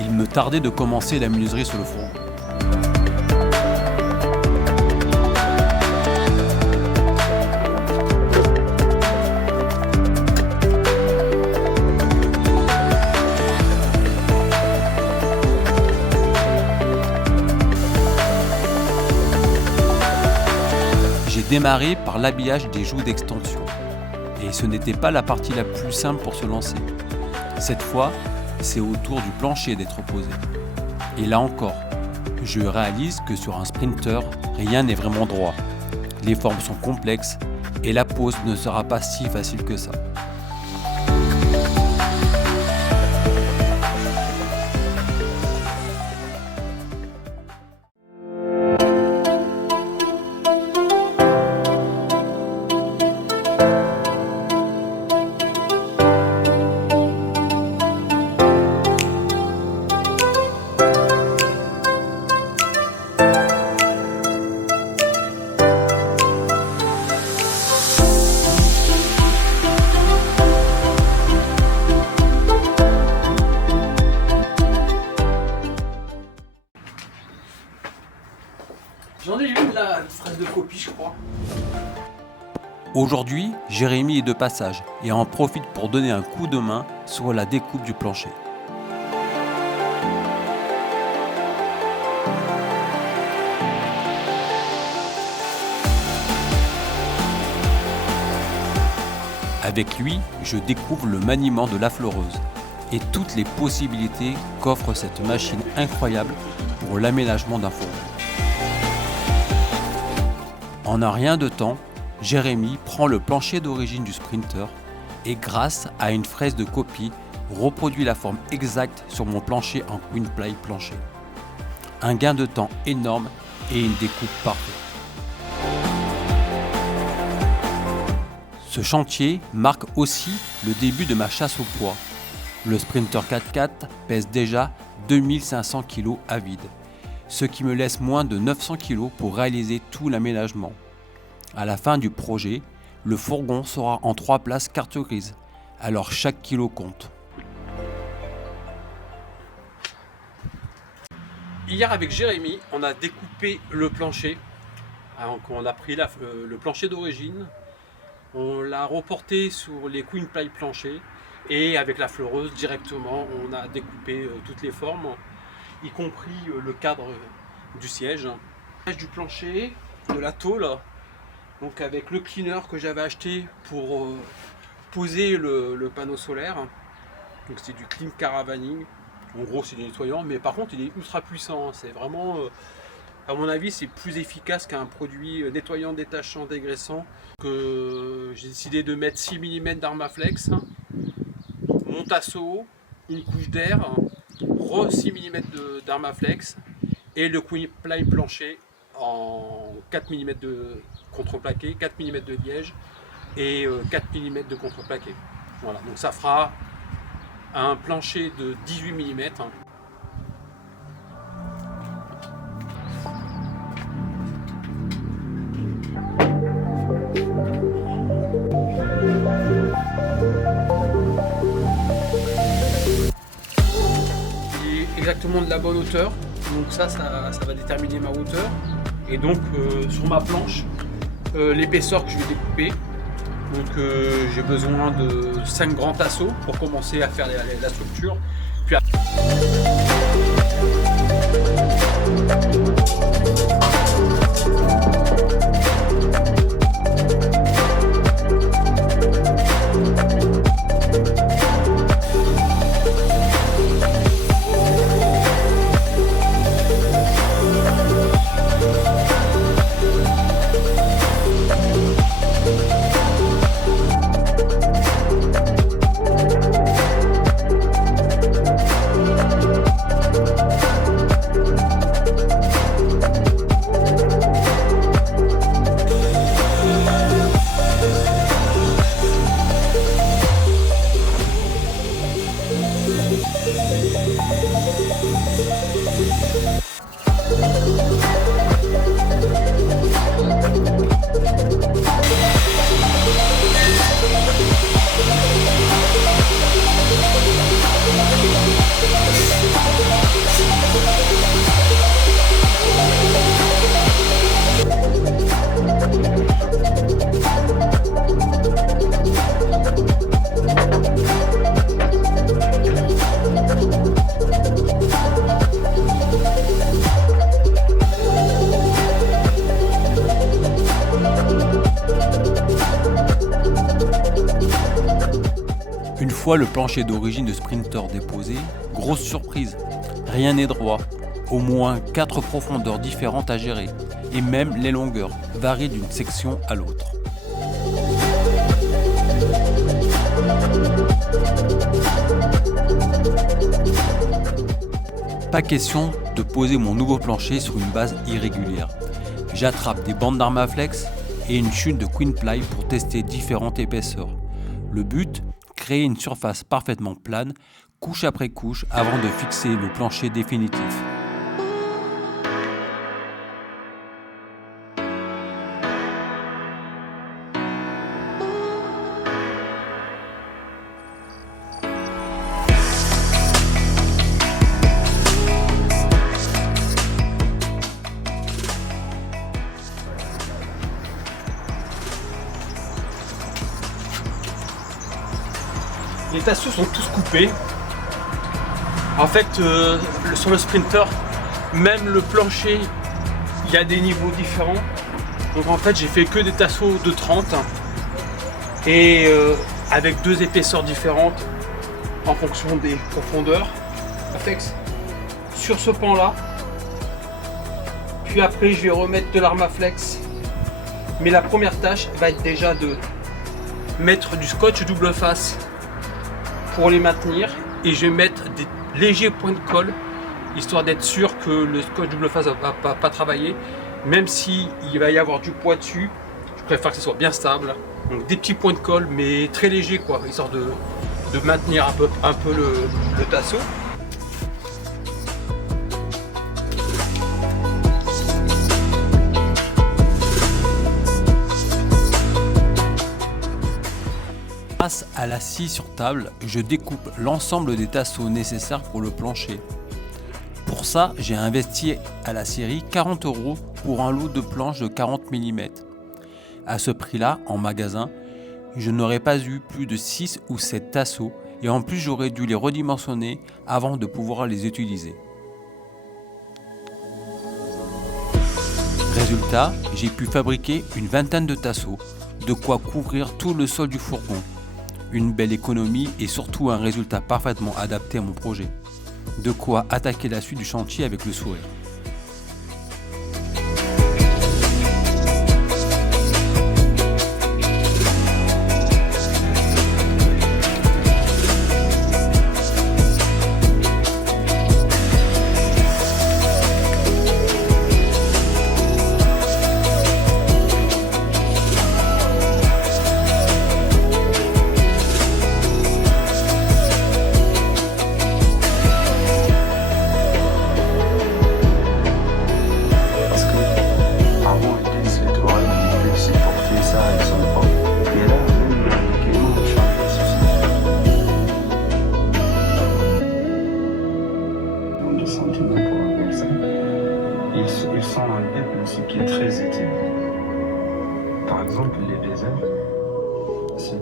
Il me tardait de commencer la menuiserie sur le fourgon. J'ai démarré par l'habillage des joues d'extension. Et ce n'était pas la partie la plus simple pour se lancer. Cette fois, c'est au tour du plancher d'être posé. Et là encore, je réalise que sur un sprinter, rien n'est vraiment droit. Les formes sont complexes et la pose ne sera pas si facile que ça. J'en ai une là, une phrase de copie, je crois. Aujourd'hui, Jérémy est de passage et en profite pour donner un coup de main sur la découpe du plancher. Avec lui, je découvre le maniement de la fleureuse et toutes les possibilités qu'offre cette machine incroyable pour l'aménagement d'un fourgon. En un rien de temps, Jérémy prend le plancher d'origine du Sprinter et grâce à une fraise de copie, reproduit la forme exacte sur mon plancher en Queen Ply plancher. Un gain de temps énorme et une découpe parfaite. Ce chantier marque aussi le début de ma chasse au poids. Le Sprinter 4x4 pèse déjà 2500 kg à vide, ce qui me laisse moins de 900 kg pour réaliser tout l'aménagement. À la fin du projet, le fourgon sera en 3 places carte grise, alors chaque kilo compte. Hier avec Jérémy, on a découpé le plancher. Donc on a pris le plancher d'origine, on l'a reporté sur les Queen Ply planchers et avec la fleureuse directement on a découpé toutes les formes, y compris le cadre du siège. Du plancher, de la tôle, donc avec le cleaner que j'avais acheté pour poser le panneau solaire. Donc c'est du clean caravaning. En gros c'est du nettoyant, mais par contre il est ultra puissant. C'est vraiment, à mon avis, c'est plus efficace qu'un produit nettoyant, détachant, dégraissant. J'ai décidé de mettre 6 mm d'Armaflex, mon tasseau, une couche d'air, 6 mm d'Armaflex et le Queen Ply plancher en 4 mm de contreplaqué, 4 mm de liège et 4 mm de contreplaqué. Voilà, donc ça fera un plancher de 18 mm. Exactement de la bonne hauteur, donc ça va déterminer ma hauteur et donc sur ma planche l'épaisseur que je vais découper, donc j'ai besoin de 5 grands tasseaux pour commencer à faire la structure. Puis fois le plancher d'origine de Sprinter déposé, grosse surprise, rien n'est droit, au moins 4 profondeurs différentes à gérer, et même les longueurs varient d'une section à l'autre. Pas question de poser mon nouveau plancher sur une base irrégulière. J'attrape des bandes d'Armaflex et une chute de Queenply pour tester différentes épaisseurs. Le but, créer une surface parfaitement plane, couche après couche, avant de fixer le plancher définitif. Les tasseaux sont tous coupés. En fait, sur le Sprinter, même le plancher, il y a des niveaux différents. Donc en fait, j'ai fait que des tasseaux de 30 et avec 2 épaisseurs différentes en fonction des profondeurs. Afflex sur ce pan-là. Puis après, je vais remettre de l'Armaflex. Mais la première tâche va être déjà de mettre du scotch double face pour les maintenir, et je vais mettre des légers points de colle histoire d'être sûr que le scotch double face ne va pas travailler, même si il va y avoir du poids dessus. Je préfère que ce soit bien stable, donc des petits points de colle mais très légers quoi, histoire de maintenir un peu le tasseau. Grâce à la scie sur table, je découpe l'ensemble des tasseaux nécessaires pour le plancher. Pour ça, j'ai investi à la série 40 € pour un lot de planches de 40 mm. À ce prix-là, en magasin, je n'aurais pas eu plus de 6 ou 7 tasseaux et en plus j'aurais dû les redimensionner avant de pouvoir les utiliser. Résultat, j'ai pu fabriquer une vingtaine de tasseaux, de quoi couvrir tout le sol du fourgon. Une belle économie et surtout un résultat parfaitement adapté à mon projet. De quoi attaquer la suite du chantier avec le sourire. Ils sont un depth aussi qui est très élevé. Par exemple, les désert, c'est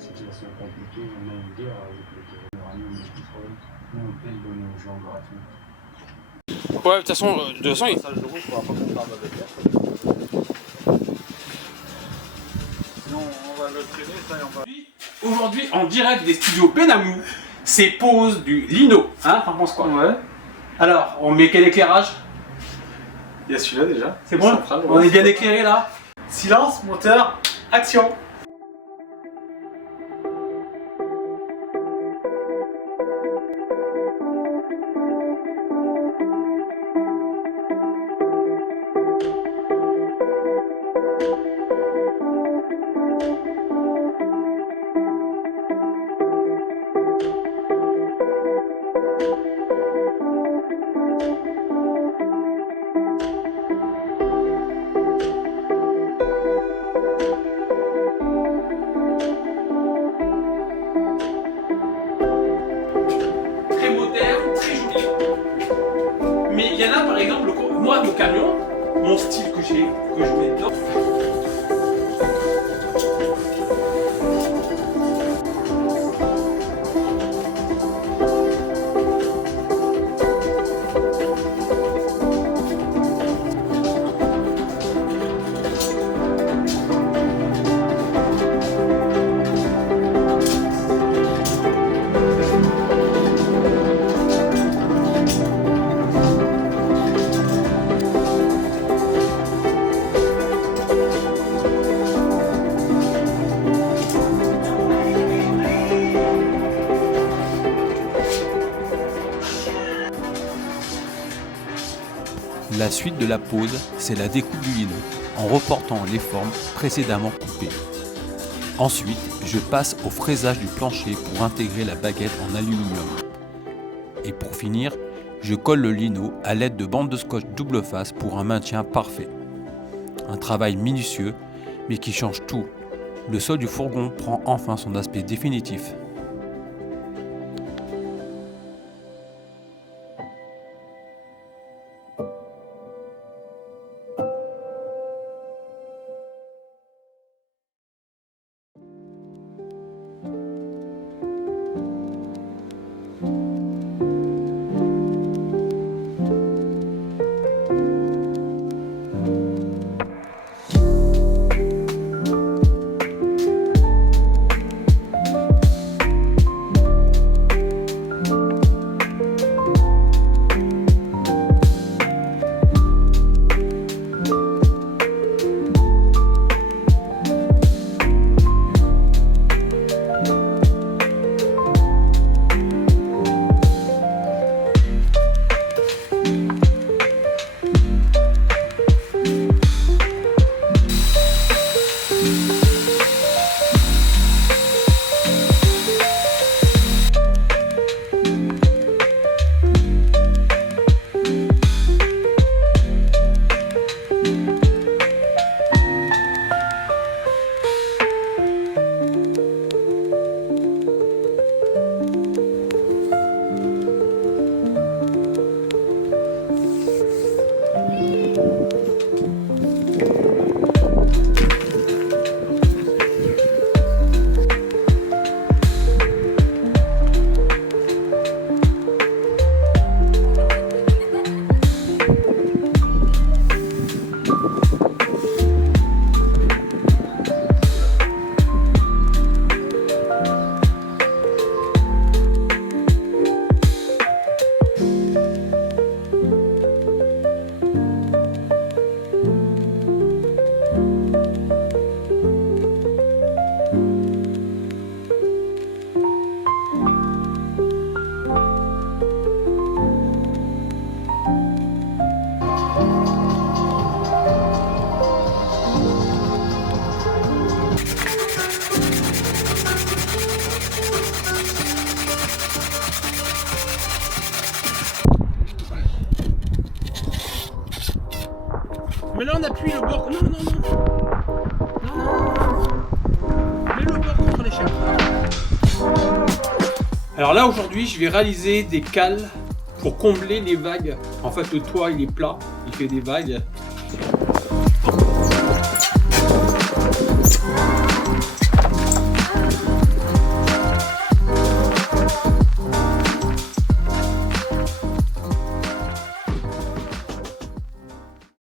situation compliquée, on a une guerre avec l'uranium et le pétrole, nous on peut le donner aux gens gratuitement. Ouais, de toute façon, il... Aujourd'hui, en direct des studios Benamou, c'est pose du lino. Hein, t'en penses quoi? Ouais. Alors, on met quel éclairage? Il y a celui-là déjà. C'est bon? Central, On est bien éclairé là? Silence, moteur, action. Mais il y en a par exemple, moi le camion, mon style que je mets dedans. La suite de la pose, c'est la découpe du lino, en reportant les formes précédemment coupées. Ensuite, je passe au fraisage du plancher pour intégrer la baguette en aluminium. Et pour finir, je colle le lino à l'aide de bandes de scotch double face pour un maintien parfait. Un travail minutieux, mais qui change tout. Le sol du fourgon prend enfin son aspect définitif. Mais là on appuie le bord. Non, non, non. Non, non, non. Mets le bord contre l'échelle. Alors là aujourd'hui je vais réaliser des cales pour combler les vagues. En fait le toit il est plat, il fait des vagues.